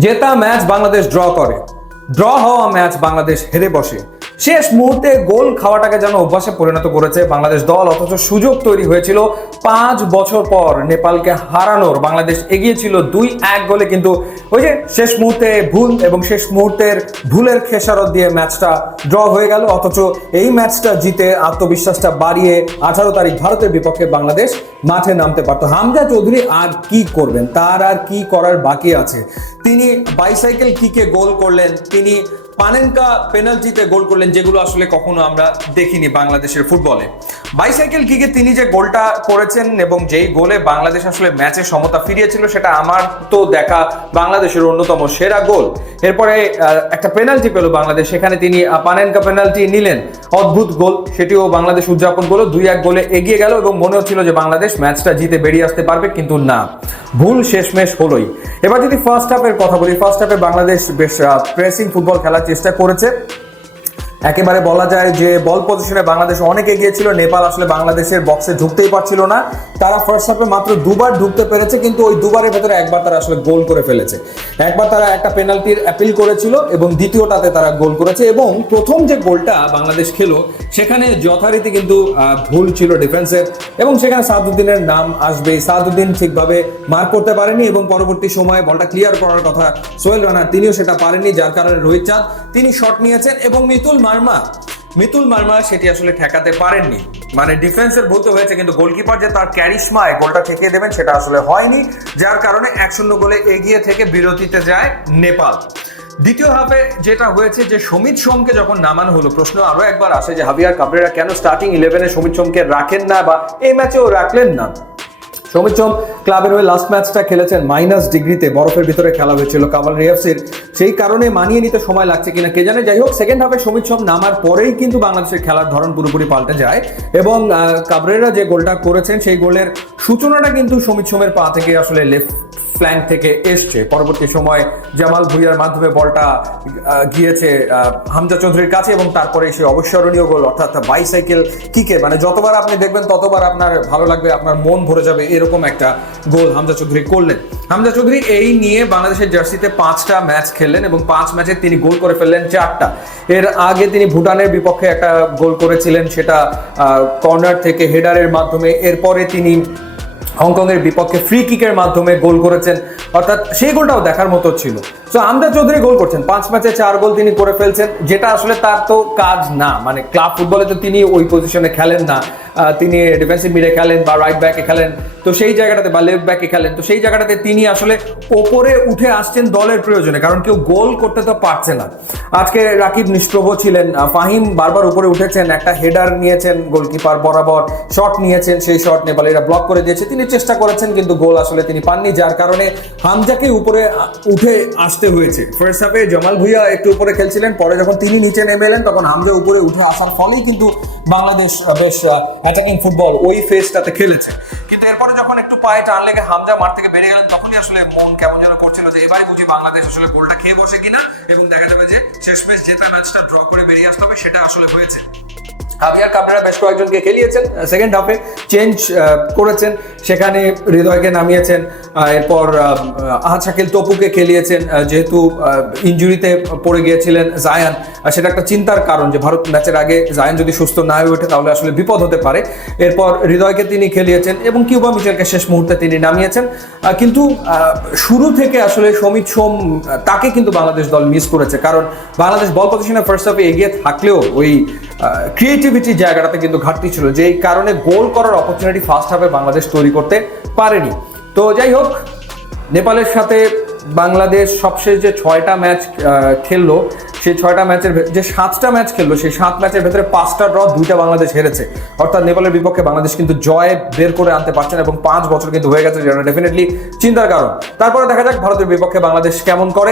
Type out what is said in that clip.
জেতা match Bangladesh draw করে, draw হওয়া ম্যাচ বাংলাদেশ হেরে বসে। শেষ মুহূর্তে গোল খাওয়াটাকে যেন অভ্যাসে পরিণত করেছে বাংলাদেশ দল, অথচ সুযোগ তৈরি হয়েছিল 5 বছর পর নেপালকে হারানোর। বাংলাদেশ এগিয়ে ছিল 2-1 গোলে, কিন্তু ওই যে শেষ মুহূর্তে ভুল এবং শেষ মুহূর্তের ভুলের খেসারত দিয়ে ম্যাচটা ড্র হয়ে গেল। অথচ এই ম্যাচটা জিতে আত্মবিশ্বাসটা বাড়িয়ে 18 তারিখ ভারতের বিপক্ষে বাংলাদেশ মাঠে নামতে পারতো। হামজা চৌধুরী আর কি করবেন, তার আর কি করার বাকি আছে? তিনি বাইসাইকেল কিকে গোল করলেন, তিনি পানেনকা পেনাল্টিতে গোল করলেন, যেগুলো আসলে কখনো আমরা দেখিনি বাংলাদেশের ফুটবলে। বাইসাইকেল কিকে তিনি যে গোলটা করেছেন এবং যেই গোলে বাংলাদেশ আসলে ম্যাচে সমতা ফিরিয়েছিল, সেটা আমার তো দেখা বাংলাদেশের অন্যতম সেরা গোল। এরপরে একটা পেনাল্টি পেল বাংলাদেশ, সেখানে তিনি পানেনকা পেনাল্টি নিলেন, অদ্ভুত গোল, সেটিও বাংলাদেশ উদযাপন করলো, 2-1 গোলে এগিয়ে গেল এবং মনে হচ্ছিল যে বাংলাদেশ ম্যাচটা জিতে বেরিয়ে আসতে পারবে, কিন্তু না, ভুল শেষমেশ হলোই। এবার যদি ফার্স্ট হাফের কথা বলি, ফার্স্ট হাফে বাংলাদেশ বেশ প্রেসিং ফুটবল খেলার চেষ্টা করেছে। একেবারে বলা যায় যে বল পজিশনে বাংলাদেশ অনেক এগিয়ে ছিল, নেপাল আসলে বাংলাদেশের বক্সে ঢুকতেই পারছিল না। তারা ফার্স্ট হাফে মাত্র 2 বার ঢুকতে পেরেছে, কিন্তু ওই 2 বারের ভেতরে একবার তারা আসলে গোল করে ফেলেছে। একবার তারা একটা পেনাল্টির অ্যাপিল করেছিল এবং দ্বিতীয়টাতে তারা গোল করেছে। এবং প্রথম যে গোলটা বাংলাদেশ খেলো, সেখানে যথারীতি কিন্তু ভুল ছিল ডিফেন্সের, এবং সেখানে সাদউদ্দিনের নাম আসবেই। সাদউদ্দিন ঠিকভাবে মার্ক করতে পারেনি এবং পরবর্তী সময়ে বলটা ক্লিয়ার করার কথা সোহেল রানা, তিনিও সেটা পারেননি, যার কারণে রোহিত চাঁদ তিনি শট নিয়েছেন এবং মিতুল মার্মা সেটি আসলে ঠেকাতে পারেননি। মানে ডিফেন্সের ভুল তো হয়েছে, কিন্তু গোলকিপার যে তার ক্যারিশমায় গোলটা ঠেকিয়ে দেবেন সেটা আসলে হয়নি, যার কারণে 1-0 গোলে এগিয়ে থেকে বিরতিতে যায় নেপাল। দ্বিতীয় হাফে যেটা হয়েছে যে সমিত সোমকে যখন নামানো হলো, প্রশ্ন আরো একবার আসে যে হাভিয়ার কাবরেরা কেন স্টার্টিং 11-এ সমিত সোমকে রাখেন না, বা এই ম্যাচেও রাখলেন না। সমিত সোম ক্লাবের হয়ে লাস্ট ম্যাচটা খেলেছেন -ডিগ্রিতে, বরফের ভিতরে খেলা হয়েছিল কাভালরি এফসির, সেই কারণে মানিয়ে নিতে সময় লাগছে কিনা কে জানে। যাই হোক, সেকেন্ড হাফে সমিত সোম নামার পরেই কিন্তু বাংলাদেশের খেলার ধরন পুরোপুরি পাল্টে যায় এবং কাবরেরা যে গোলটা করেছেন সেই গোলের সূচনাটা কিন্তু সমিত সোমের পা থেকে আসলে লেফট ফ্ল্যাঙ্ক থেকে এসছে। পরবর্তী সময় জামাল ভুঁইয়ার মাধ্যমে বলটা গিয়েছে হামজা চৌধুরীর কাছে এবং তারপরে সে অবিস্মরণীয় গোল, অর্থাৎ বাইসাইকেল কিকে, মানে যতবার আপনি দেখবেন ততবার আপনার ভালো লাগবে, আপনার মন ভরে যাবে, এরকম একটা গোল হামজা চৌধুরী করলেন। হামজা চৌধুরী এই নিয়ে বাংলাদেশের জার্সিতে 5টা ম্যাচ খেললেন এবং 5 ম্যাচে তিনি গোল করে ফেললেন 4টা। এর আগে তিনি ভুটানের বিপক্ষে একটা গোল করেছিলেন, সেটা কর্নার থেকে হেডারের মাধ্যমে। এরপরে তিনি হংকংয়ের বিপক্ষে ফ্রি কিকের মাধ্যমে গোল করেছেন, অর্থাৎ সেই গোলটাও দেখার মতো ছিল। সো হামজা চৌধুরী গোল করছেন, 5 ম্যাচে 4 গোল তিনি করে ফেলছেন, যেটা আসলে তার তো কাজ না। মানে ক্লাব ফুটবলে তো তিনি ওই পজিশনে খেলেন না, তিনি ডিফেন্সিভ মিডে খেলেন বা রাইট ব্যাকে খেলেন, তো সেই জায়গাটাতে বা লেফট ব্যাকে খেলেন, তো সেই জায়গাটাতে তিনি আসলে ওপরে উঠে আসছেন দলের প্রয়োজনে, কারণ কেউ গোল করতে তো পারছে না। আজকে রাকিব নিষ্প্রভ ছিলেন, ফাহিম বারবার উপরে উঠেছেন, একটা হেডার নিয়েছেন গোলকিপার বরাবর, শট নিয়েছেন, সেই শট নেপালিরা ব্লক করে দিয়েছে। তিনি চেষ্টা করেছেন কিন্তু গোল আসলে তিনি পাননি, যার কারণে হামজাকে উপরে উঠে আসতে হয়েছে। ফার্স্ট হাফে জামাল ভুঁইয়া একটু উপরে খেলছিলেন, পরে যখন তিনি নিচে নেমে এলেন তখন হামজা উপরে উঠে আসার ফলেই কিন্তু বাংলাদেশ বেশ অ্যাটাকিং ফুটবল ওই ফেজটাতে খেলেছে। কিন্তু এরপরে যখন একটু পায়ে টান লেগে হামজা মাঠ থেকে বেরিয়ে গেলেন, তখনই আসলে মন কেমন যেন করছিল যে এবারে বুঝি বাংলাদেশ আসলে গোলটা খেয়ে বসে কিনা, এবং দেখা যাবে যে শেষমেশ জেতা ম্যাচটা ড্র করে বেরিয়ে আসতে হবে, সেটা আসলে হয়েছে। হাভিয়ার কাবরেরা বেশ কয়েকজনকে খেলিয়েছেন, সেকেন্ড হাফে চেঞ্জ করেছেন, সেখানে হৃদয়কে নামিয়েছেন, এরপর আহাদ শাকিল তপুকে খেলিয়েছেন, যেহেতু ইনজুরিতে পড়ে গিয়েছিলেন জায়ান, সেটা একটা চিন্তার কারণ যে ভারত ম্যাচের আগে জায়ান যদি সুস্থ না হয়ে ওঠে তাহলে আসলে বিপদ হতে পারে। এরপর হৃদয়কে তিনি খেলিয়েছেন এবং কিউবা মিচেলকে শেষ মুহূর্তে তিনি নামিয়েছেন। কিন্তু শুরু থেকে আসলে সমিত সোম তাকে কিন্তু বাংলাদেশ দল মিস করেছে, কারণ বাংলাদেশ বল পজিশনে ফার্স্ট হাফে এগিয়ে থাকলেও ওই ক্রিয়েটিভিটি জায়গাটাতে কিন্তু ঘাটতি ছিল, যেই কারণে গোল করার অপরচুনিটি ফার্স্ট হাফে বাংলাদেশ তৈরি করতে পারেনি। তো যাই হোক, নেপালের সাথে বাংলাদেশ সবশেষ যে 6টা ম্যাচ খেললো, সেই 6টা ম্যাচের যে 7টা ম্যাচ খেললো, সেই 7 ম্যাচের ভেতরে 5টা ড্র, 2টা বাংলাদেশ হেরেছে। অর্থাৎ নেপালের বিপক্ষে বাংলাদেশ কিন্তু জয় বের করে আনতে পারছে না এবং 5 বছর কিন্তু হয়ে গেছে, যেটা ডেফিনেটলি চিন্তার কারণ। তারপরে দেখা যাক ভারতের বিপক্ষে বাংলাদেশ কেমন করে।